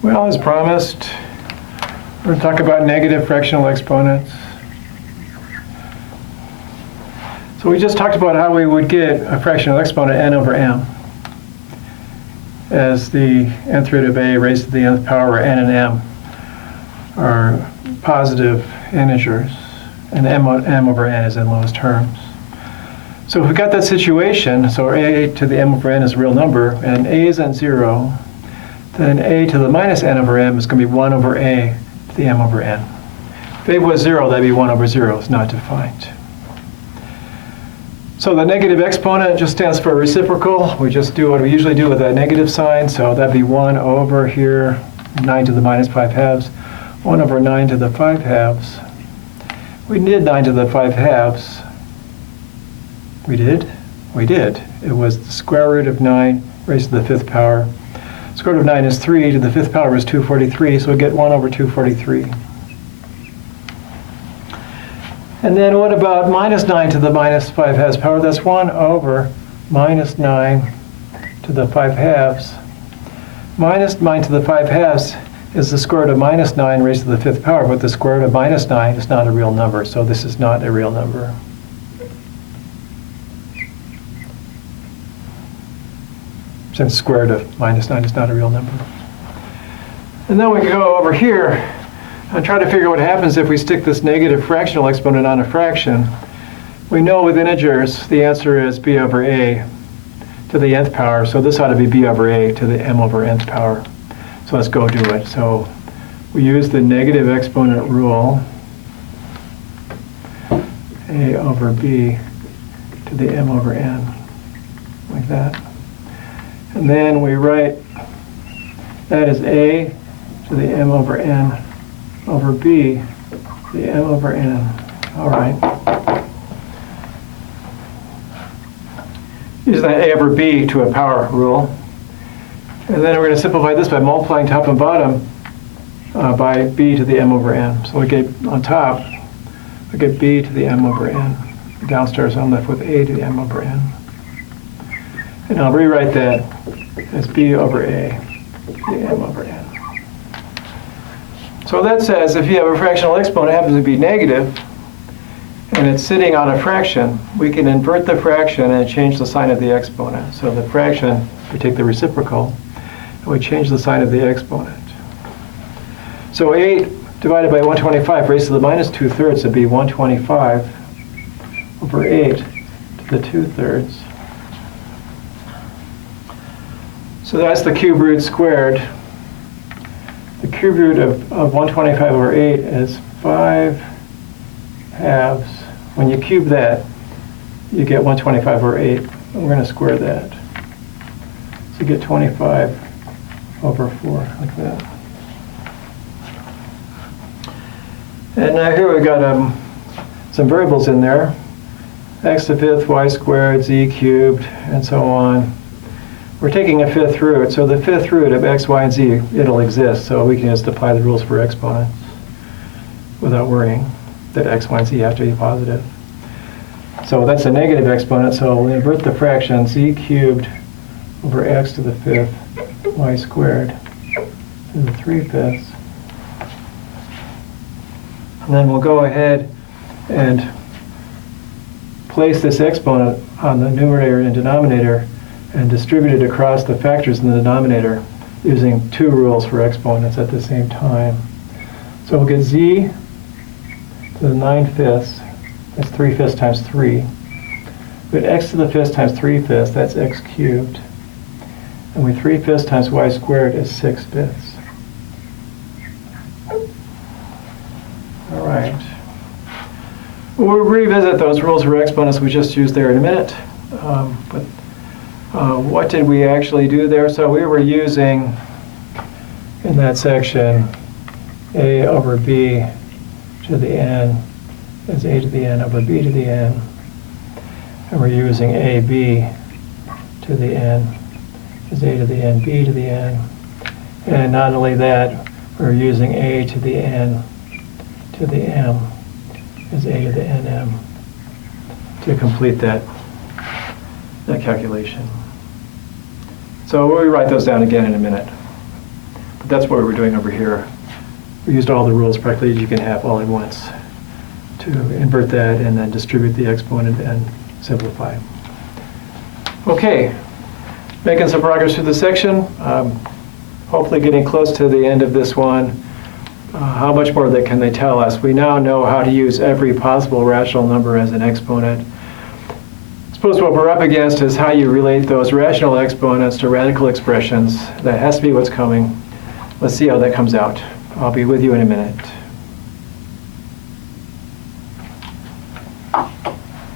Well, as promised, we're going to talk about negative fractional exponents. So we just talked about how we would get a fractional exponent n over m as the nth root of a raised to the nth power, where n and m are positive integers, and m over n is in lowest terms. So if we got that situation, so a to the m over n is a real number, and a isn't 0, then a to the minus n over m is going to be 1 over a to the m over n. If a was 0, that'd be 1 over 0. It's not defined. So the negative exponent just stands for reciprocal. We just do what we usually do with a negative sign. So that'd be 1 over here, 9 to the minus 5 halves, 1 over 9 to the 5 halves. We did 9 to the 5 halves. We did? We did. It was the square root of 9 raised to the 5th power. Square root of 9 is 3, to the 5th power is 243, so we get 1 over 243. And then what about minus 9 to the minus 5 halves power? That's 1 over minus 9 to the 5 halves. Minus 9 to the 5 halves is the square root of minus 9 raised to the 5th power, but the square root of minus 9 is not a real number, so this is not a real number. Since the square root of minus 9 is not a real number. And then we can go over here and try to figure out what happens if we stick this negative fractional exponent on a fraction. We know with integers the answer is b over a to the nth power, so this ought to be b over a to the m over nth power. So let's go do it. So we use the negative exponent rule, a over b to the m over n, like that. And then we write that is a to the m over n over b to the m over n. All right. Use that a over b to a power rule. And then we're going to simplify this by multiplying top and bottom by b to the m over n. So we get on top, we get b to the m over n. Downstairs I'm left with a to the m over n. And I'll rewrite that as b over a to the m over n. So that says if you have a fractional exponent that happens to be negative, and it's sitting on a fraction, we can invert the fraction and change the sign of the exponent. So the fraction, we take the reciprocal, and we change the sign of the exponent. So 8 divided by 125 raised to the minus 2/3 would be 125 over 8 to the 2/3. So that's the cube root squared. The cube root of 125 over 8 is 5 halves. When you cube that, you get 125 over 8. And we're going to square that. So you get 25 over 4, like that. And now here we've got some variables in there. X to the 5th, y squared, z cubed, and so on. We're taking a 5th root, so the 5th root of x, y, and z, it'll exist, so we can just apply the rules for exponents without worrying that x, y, and z have to be positive. So that's a negative exponent, so we'll invert the fraction z cubed over x to the 5th, y squared to the 3/5. And then we'll go ahead and place this exponent on the numerator and denominator and distribute it across the factors in the denominator using 2 rules for exponents at the same time. So we'll get z to the 9/5, that's 3/5 times 3. We get x to the 5th times 3/5, that's x cubed. And we 3/5 times y squared is 6/5. All right. We'll revisit those rules for exponents we just used there in a minute. What did we actually do there? So we were using, in that section, a over b to the n is a to the n over b to the n. And we're using ab to the n is a to the n, b to the n. And not only that, we're using a to the n to the m is a to the nm to complete that calculation. So we'll rewrite those down again in a minute. But that's what we were doing over here. We used all the rules practically you can have all at once to invert that and then distribute the exponent and simplify. Okay, making some progress through the section. Hopefully getting close to the end of this one. How much more can they tell us? We now know how to use every possible rational number as an exponent. I suppose what we're up against is how you relate those rational exponents to radical expressions. That has to be what's coming. Let's see how that comes out. I'll be with you in a minute.